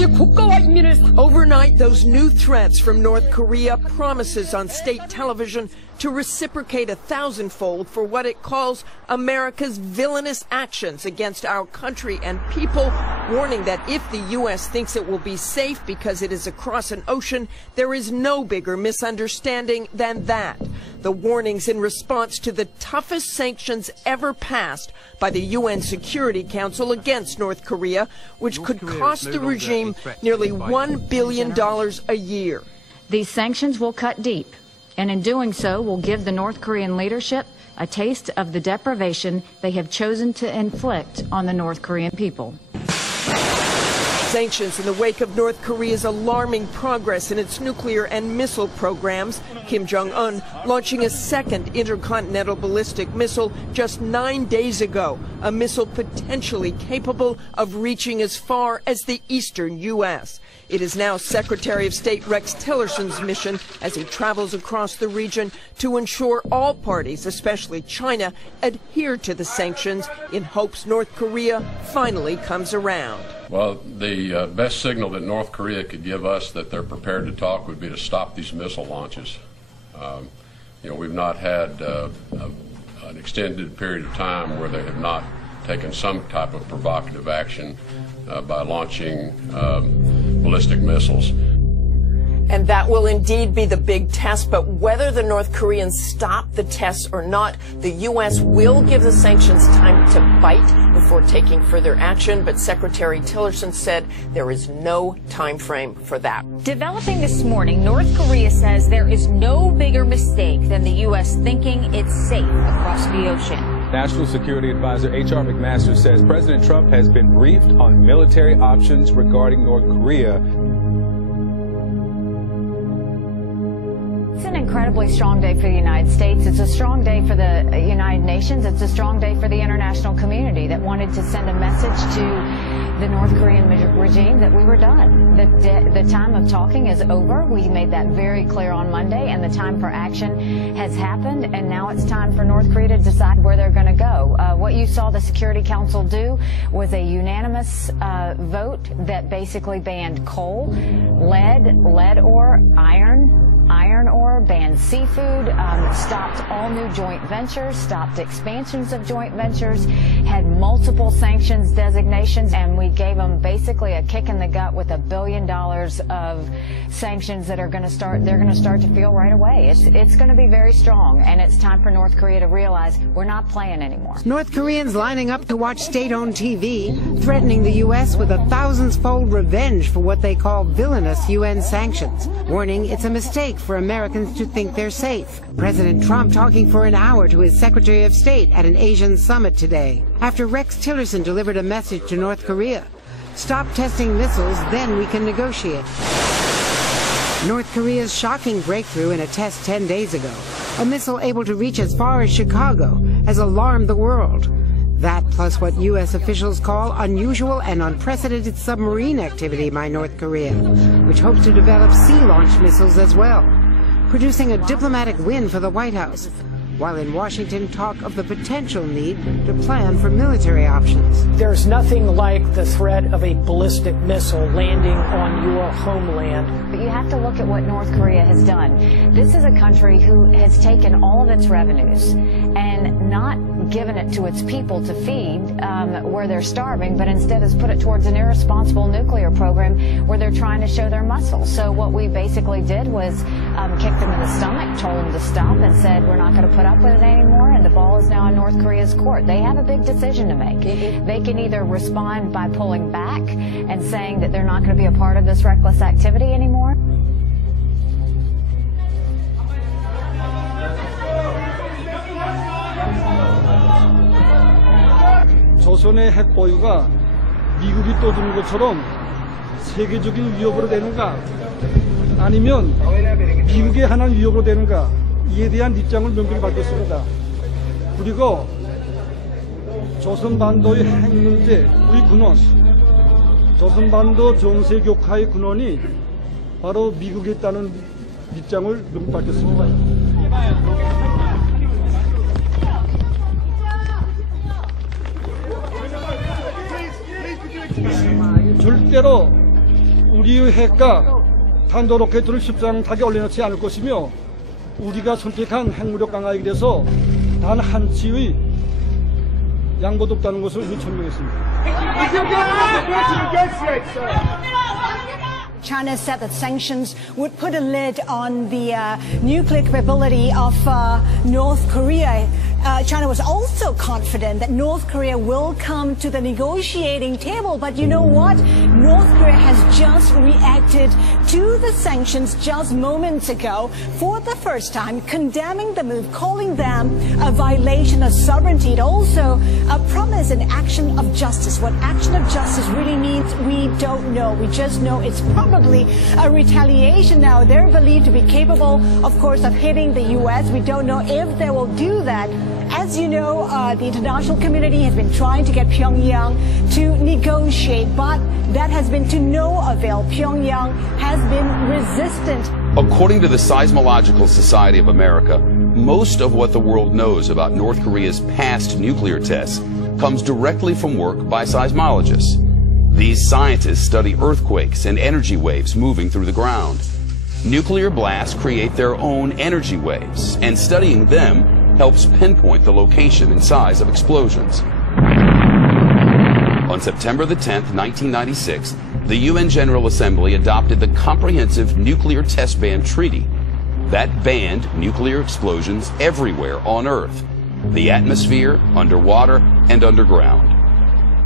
우리의 국가와 인민을. Overnight, those new threats from North Korea, promises on state television to reciprocate 1,000-fold for what it calls America's villainous actions against our country and people, warning that if the U.S. thinks it will be safe because it is across an ocean, there is no bigger misunderstanding than that. The warnings in response to the toughest sanctions ever passed by the UN Security Council against North Korea, which could cost the regime nearly $1 billion a year. These sanctions will cut deep, and in doing so will give the North Korean leadership a taste of the deprivation they have chosen to inflict on the North Korean people. Sanctions in the wake of North Korea's alarming progress in its nuclear and missile programs, Kim Jong-un launching a second intercontinental ballistic missile just 9 days ago, a missile potentially capable of reaching as far as the eastern U.S. It is now Secretary of State Rex Tillerson's mission as he travels across the region to ensure all parties, especially China, adhere to the sanctions in hopes North Korea finally comes around. Well, the best signal that North Korea could give us that they're prepared to talk would be to stop these missile launches. We've not had an extended period of time where they have not taken some type of provocative action by launching ballistic missiles. And that will indeed be the big test, but whether the North Koreans stop the tests or not, the U.S. will give the sanctions time to bite before taking further action, but Secretary Tillerson said there is no time frame for that. Developing this morning, North Korea says there is no bigger mistake than the U.S. thinking it's safe across the ocean. National Security Advisor H.R. McMaster says President Trump has been briefed on military options regarding North Korea. It's an incredibly strong day for the United States. It's a strong day for the United Nations. It's a strong day for the international community that wanted to send a message to the North Korean regime that we were done. The time of talking is over. We made that very clear on Monday, and the time for action has happened, and now it's time for North Korea to decide where they're going to go. What you saw the Security Council do was a unanimous vote that basically banned coal, lead ore, iron ore, banned seafood, stopped all new joint ventures, stopped expansions of joint ventures, had multiple sanctions designations, and we gave them basically a kick in the gut with $1 billion of sanctions that are going to start, they're going to start to feel right away. It's going to be very strong, and it's time for North Korea to realize we're not playing anymore. North Koreans lining up to watch state-owned TV, threatening the U.S. with 1,000-fold revenge for what they call villainous UN sanctions, warning it's a mistake for Americans to think they're safe. President Trump talking for an hour to his Secretary of State at an Asian summit today, after Rex Tillerson delivered a message to North Korea. Stop testing missiles, then we can negotiate. North Korea's shocking breakthrough in a test 10 days ago, a missile able to reach as far as Chicago, has alarmed the world. That plus what U.S. officials call unusual and unprecedented submarine activity by North Korea, which hopes to develop sea-launched missiles as well, producing a diplomatic win for the White House, while in Washington talk of the potential need to plan for military options. There's nothing like the threat of a ballistic missile landing on your homeland. But you have to look at what North Korea has done. This is a country who has taken all of its revenues and not given it to its people to feed where they're starving, but instead has put it towards an irresponsible nuclear program where they're trying to show their muscle. So what we basically did was kick them in the stomach, told them to stop, and said we're not going to put up with it anymore, and the ball is now in North Korea's court. They have a big decision to make. They can either respond by pulling back and saying that they're not going to be a part of this reckless activity anymore. 조선의 핵 보유가 미국이 떠드는 것처럼 세계적인 위협으로 되는가, 아니면 미국에 한한 위협으로 되는가, 이에 대한 입장을 명백히 밝혔습니다. 그리고 조선반도의 핵 문제, 우리 군원, 조선반도 정세교카의 군원이 바로 미국에 있다는 입장을 명백히 밝혔습니다. 절대로 우리의 핵과 탄도로켓을 십상타게 올려놓지 않을 것이며 우리가 선택한 핵무력 강화에 대해서 단 한치의 양보도 없다는 것을 이미 천명했습니다. China said that sanctions would put a lid on the nuclear capability of North Korea. China was also confident that North Korea will come to the negotiating table. But you know what? North Korea has just reacted to the sanctions just moments ago for the first time, condemning the move, calling them a violation of sovereignty. It also promised an action of justice. What action of justice really means, we don't know. We just know it's probably a retaliation. Now, they're believed to be capable, of course, of hitting the U.S. We don't know if they will do that. As you know, the international community has been trying to get Pyongyang to negotiate, but that has been to no avail. Pyongyang has been resistant. According to the Seismological Society of America, most of what the world knows about North Korea's past nuclear tests comes directly from work by seismologists. These scientists study earthquakes and energy waves moving through the ground. Nuclear blasts create their own energy waves, and studying them helps pinpoint the location and size of explosions. On September the 10th, 1996, the UN General Assembly adopted the Comprehensive Nuclear Test Ban Treaty. That banned nuclear explosions everywhere on Earth, the atmosphere, underwater, and underground.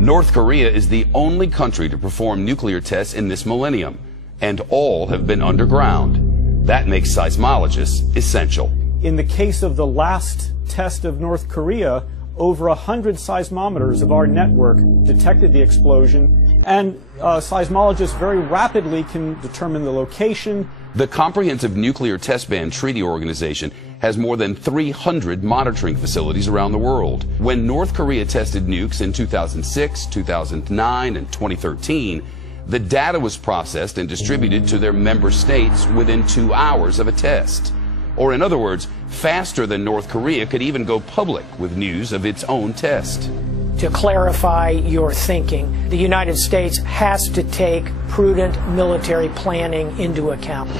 North Korea is the only country to perform nuclear tests in this millennium, and all have been underground. That makes seismologists essential. In the case of the last test of North Korea, over 100 seismometers of our network detected the explosion, and seismologists very rapidly can determine the location. The Comprehensive Nuclear Test Ban Treaty Organization has more than 300 monitoring facilities around the world. When North Korea tested nukes in 2006, 2009, and 2013, the data was processed and distributed to their member states within 2 hours of a test. Or in other words, faster than North Korea could even go public with news of its own test. To clarify your thinking, the United States has to take prudent military planning into account.